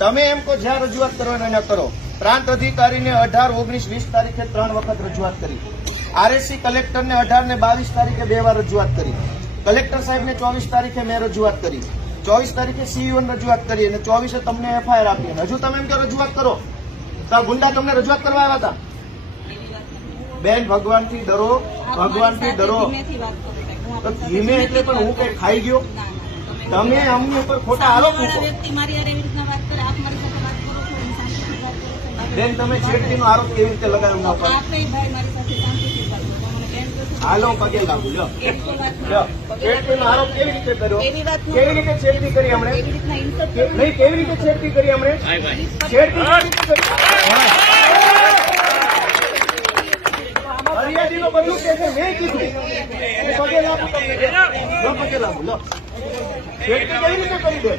તમે એમ કહો જ્યાં રજૂઆત કરવાના ન કરો. પ્રાંત અધિકારીને 18, 19, 20 તારીખે 3 વખત રજૂઆત કરી. આરએસસી કલેક્ટરને 18 ને 22 તારીખે 2 વાર રજૂઆત કરી. કલેક્ટર સાહેબને 24 તારીખે મેં રજૂઆત કરી. 24 તારીખે સીઈઓ ને રજૂઆત કરી અને 24 તમને એફઆઈઆર આપી. હજુ તમે એમ કહો રજૂઆત કરો તો ગુંડા તમને રજૂઆત કરવા આવ્યા હતા? બેન, ભગવાનથી ડરો, ભગવાનથી ડરો. તો ધીમે એટલે પણ હું કઈ ખાઈ ગયો? તમે અમને ઉપર ખોટા આરોપ મૂકો. બેન, તમે છેડતીનો આરોપ કેવી રીતે લગાવ્યો? હાલો, પગે લાગુ. લો, છેડતીનો આરોપ કેવી રીતે કર્યો? કેવી રીતે છેડતી કરી હમણે? નહીં, કેવી રીતે છેડતી કરી હમણે? છેડતી ફરિયાદીનો બધું કે છે, મેં કીધું. પગે લાગુ તમને. પગે લાગુ. લો, છેડતી કેવી રીતે કરી દે?